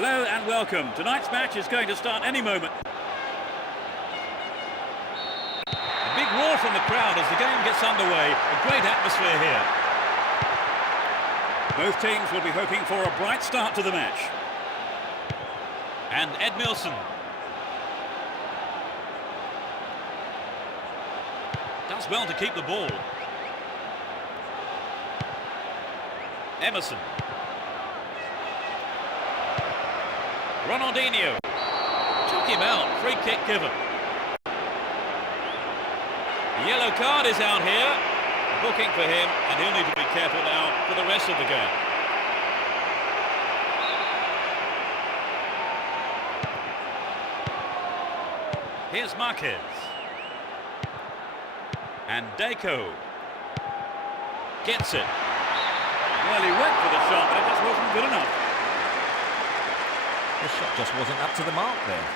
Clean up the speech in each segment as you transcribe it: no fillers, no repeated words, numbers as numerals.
Hello and welcome. Tonight's match is going to start any moment. A big roar from the crowd as the game gets underway. A great atmosphere here. Both teams will be hoping for a bright start to the match. And Ed Milson. Does well to keep the ball. Emerson. Ronaldinho. Took him out. Free kick given. The yellow card is out here. Booking for him, and he'll need to be careful now for the rest of the game. Here's Marquez. And Deco gets it. Well, he went for the shot, but it just wasn't good enough. The shot just wasn't up to the mark there.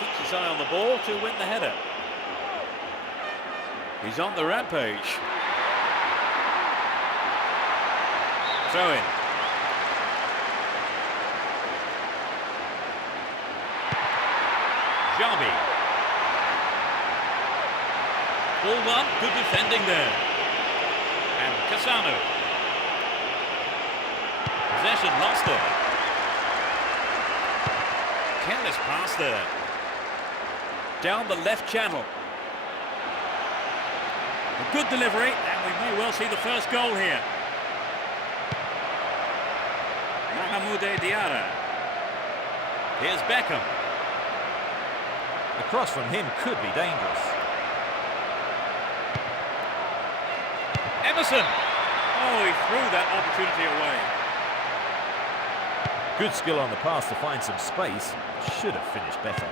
Keeps his eye on the ball to win the header. He's on the rampage. Throw in. Xabi. Ball one, good defending there. And Casano. Possession lost there. Careless pass there. Down the left channel. A good delivery, and we may well see the first goal here. Mahmoud Diarra. Here's Beckham. The cross from him could be dangerous. Emerson. Oh, he threw that opportunity away. Good skill on the pass to find some space. Should have finished better.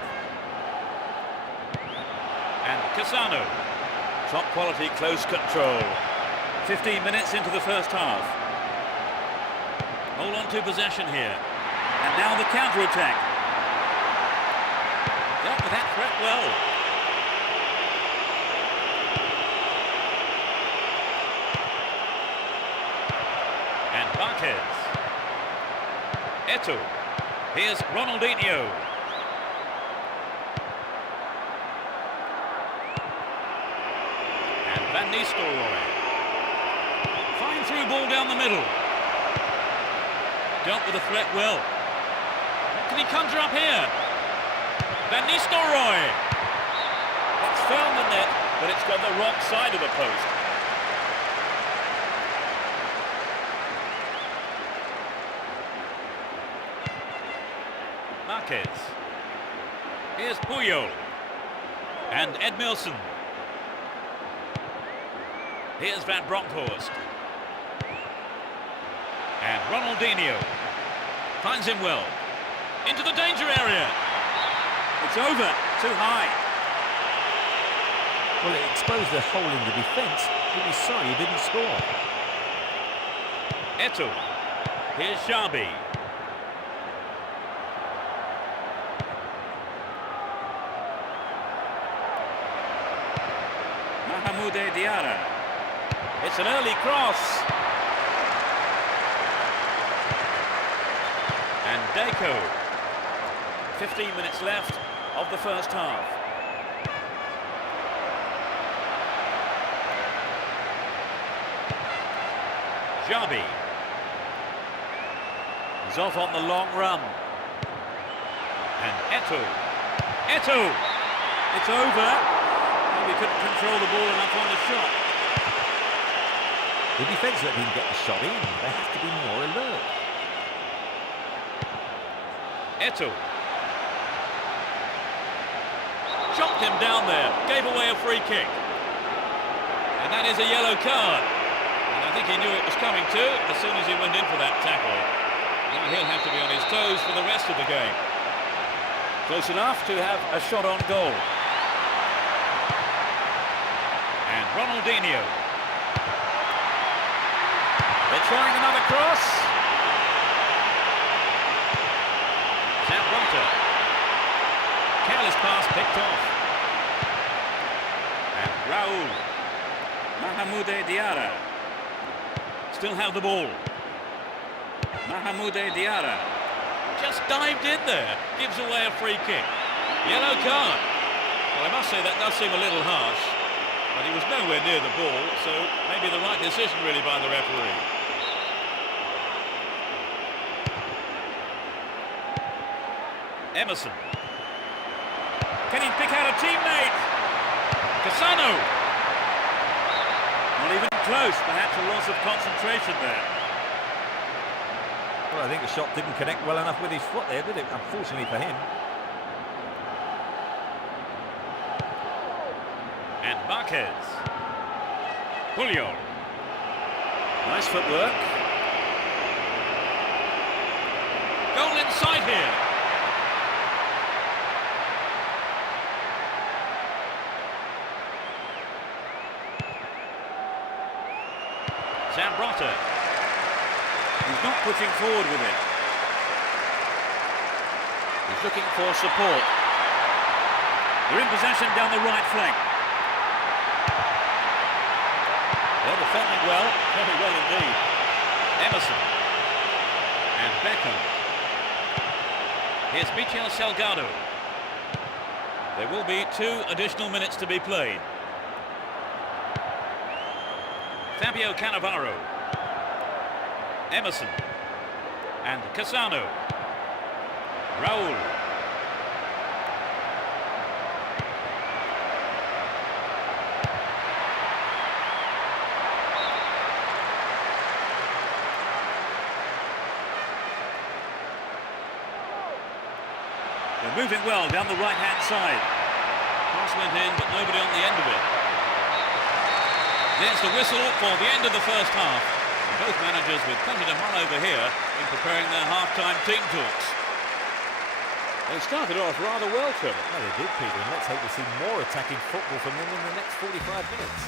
And Casano. Top quality close control. 15 minutes into the first half. Hold on to possession here. And now the counter-attack. Dealt with that threat well. And Marquez. Eto'o. Here's Ronaldinho. And Van Nistelrooy. Fine through ball down the middle. Dealt with the threat well. What can he conjure up here? Van Nistelrooy. It's found the net, but it's got the wrong side of the post. Marquez. Here's Puyol. And Edmilson. Here's Van Bronckhorst. And Ronaldinho finds him well. Into the danger area. It's over. Too high. Well, it exposed a hole in the defence. He'll be sorry he didn't score. Eto'o. Here's Xabi. Mahmoud Diarra. It's an early cross. And Deco. 15 minutes left of the first half. Xabi. He's off on the long run. And Eto'o. Eto'o. It's over. Maybe couldn't control the ball enough on the shot. The defence let him get the shot in. They have to be more alert. Eto'o. Chopped him down there, gave away a free kick. And that is a yellow card. And I think he knew it was coming too as soon as he went in for that tackle. Now he'll have to be on his toes for the rest of the game. Close enough to have a shot on goal. And Ronaldinho. They're trying another cross. Careless pass picked off. And Raul. Mahmoud Diarra. Still have the ball. Mahmoud Diarra. Just dived in there. Gives away a free kick. Yellow card. Well, I must say that does seem a little harsh. But he was nowhere near the ball, so maybe the right decision really by the referee. Emerson. Can he pick out a teammate? Casano. Not even close, perhaps a loss of concentration there. Well, I think the shot didn't connect well enough with his foot there, did it? Unfortunately for him. Marquez. Puyol. Nice footwork. Goal inside here. Zambrotta. He's not pushing forward with it. He's looking for support. They're in possession down the right flank. They're defending well, very well indeed. Emerson. And Beckham. Here's Michel Salgado. There will be 2 additional minutes to be played. Fabio Cannavaro. Emerson. And Cassano. Raul. They're moving well down the right-hand side. Cross went in, but nobody on the end of it. There's the whistle for the end of the first half. And both managers with plenty to mull over here in preparing their half-time team talks. They started off rather well, Trevor. Well, they did, Peter, and let's hope we see more attacking football from them in the next 45 minutes.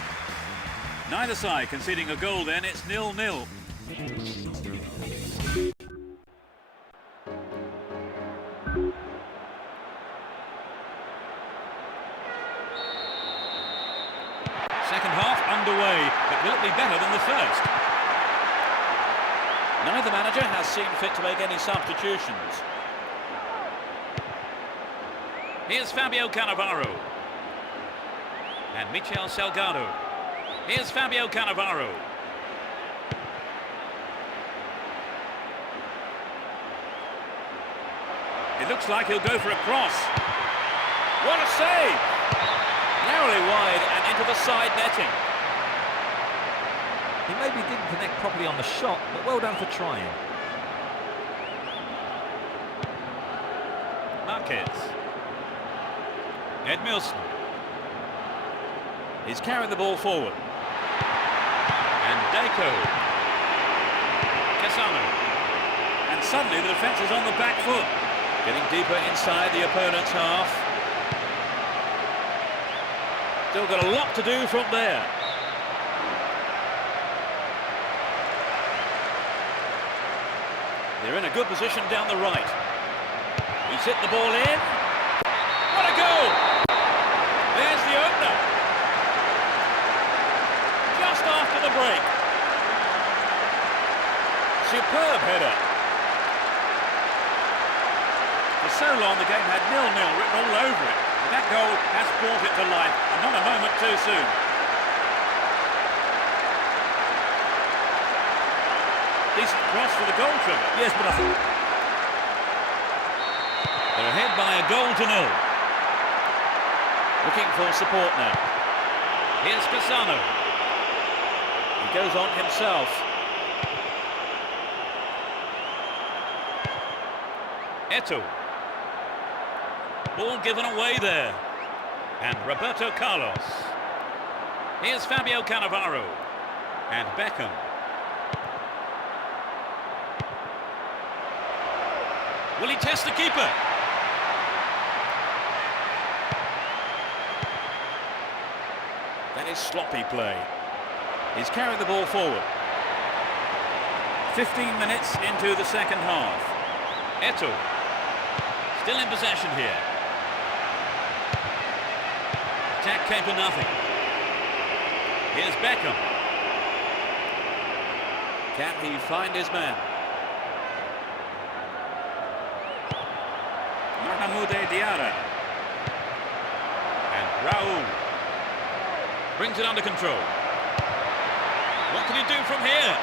Neither side conceding a goal then, it's 0-0. Second half underway, but will it be better than the first? Neither manager has seen fit to make any substitutions. Here's Fabio Cannavaro. And Michel Salgado. Here's Fabio Cannavaro. It looks like he'll go for a cross. What a save! Narrowly wide and into the side netting. He maybe didn't connect properly on the shot, but well done for trying. Marquez. Edmilson. He's carrying the ball forward. And Deco. Cassano. And suddenly the defence is on the back foot. Getting deeper inside the opponent's half. Still got a lot to do from there. They're in a good position down the right. He's hit the ball in. What a goal! There's the opener. Just after the break. Superb header. For so long the game had 0-0 written all over it. But that goal has brought it to life, and not a moment too soon. Decent cross for the goal, Trevor. Yes, but I think... They're ahead by a goal to 0. Looking for support now. Here's Cassano. He goes on himself. Eto'o. Ball given away there. And Roberto Carlos. Here's Fabio Cannavaro. And Beckham. Will he test the keeper? That is sloppy play. He's carrying the ball forward. 15 minutes into the second half. Eto'o. Still in possession here. Attack came to nothing. Here's Beckham. Can he find his man? Mahmoud Diarra. And Raul. Brings it under control. What can he do from here?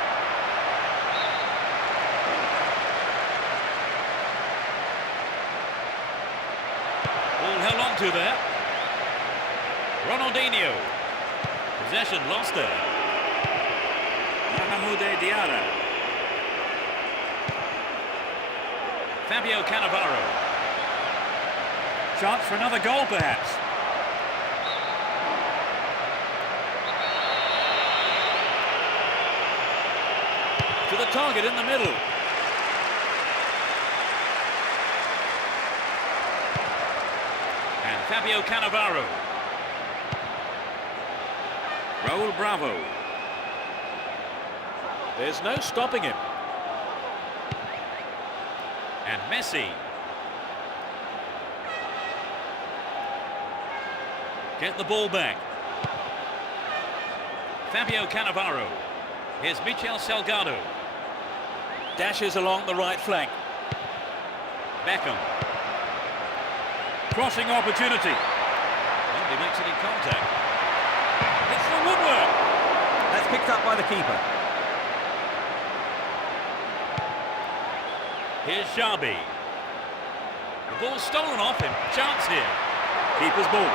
Ball held on to there. Ronaldinho. Possession lost there. Mahmoud Diarra. Fabio Cannavaro. Chance for another goal perhaps. To the target in the middle. And Fabio Cannavaro. Raul Bravo. There's no stopping him. And Messi. Get the ball back. Fabio Cannavaro. Here's Michel Salgado. Dashes along the right flank. Beckham. Crossing opportunity. Nobody makes any contact. It's the woodwork. That's picked up by the keeper. Here's Xabi. The ball's stolen off him. Chance here. Keeper's ball.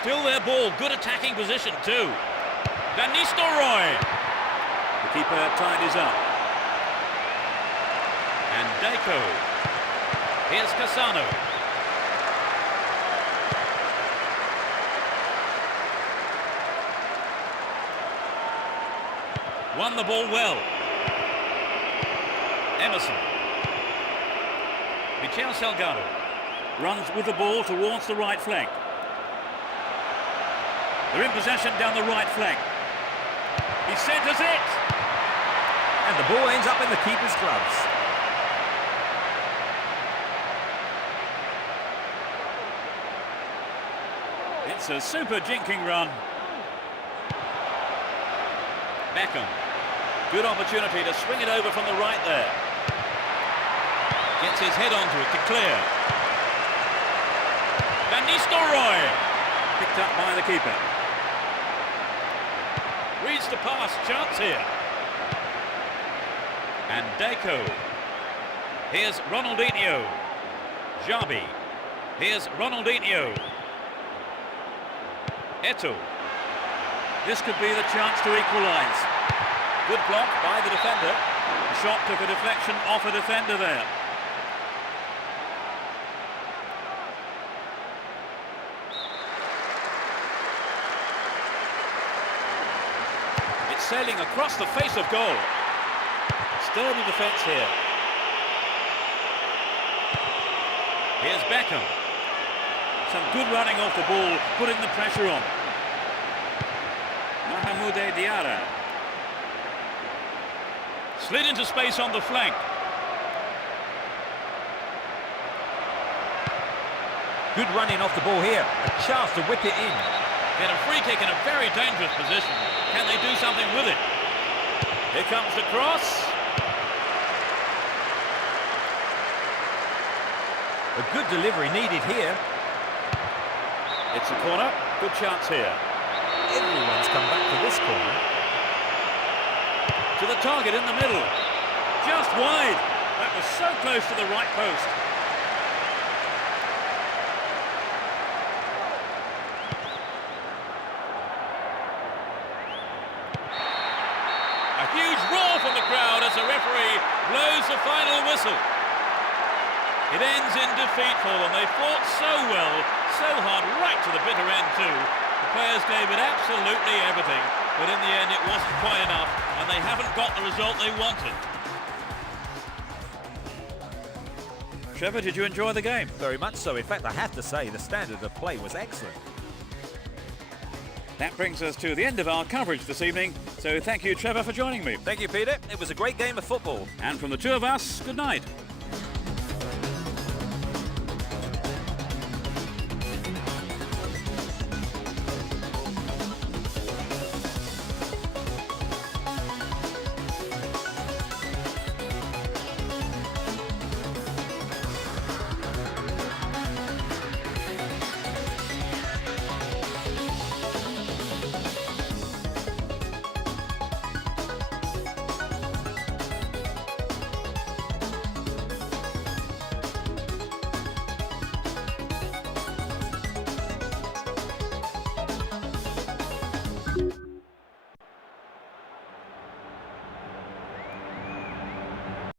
Still their ball. Good attacking position too. Van Nistelrooy. The keeper tidies up. And Deco. Here's Cassano. Won the ball well. Emerson. Michel Salgado. Runs with the ball towards the right flank. They're in possession down the right flank. He centres it. And the ball ends up in the keeper's gloves. It's a super jinking run. Beckham. Good opportunity to swing it over from the right there. Gets his head onto it to clear. Van Nistelrooy. Picked up by the keeper. Reads the pass. Chance here. And Deco. Here's Ronaldinho. Xabi. Here's Ronaldinho. Eto'o. This could be the chance to equalise. Good block by the defender. The shot took a deflection off a defender there. It's sailing across the face of goal. Sturdy defence here. Here's Beckham. Some good running off the ball, putting the pressure on. Mahmoud Diarra. Slid into space on the flank. Good running off the ball here. A chance to whip it in. Get a free kick in a very dangerous position. Can they do something with it? Here comes the cross. A good delivery needed here. It's a corner. Good chance here. Everyone's come back to this corner. To the target in the middle. Just wide. That was so close to the right post. A huge roar from the crowd as the referee blows the final whistle. It ends in defeat for them. They fought so well, so hard, right to the bitter end too. The players gave it absolutely everything, but in the end it wasn't quite enough, and they haven't got the result they wanted. Trevor, did you enjoy the game? Very much so. In fact, I have to say the standard of play was excellent. That brings us to the end of our coverage this evening. So thank you, Trevor, for joining me. Thank you, Peter. It was a great game of football. And from the two of us, good night.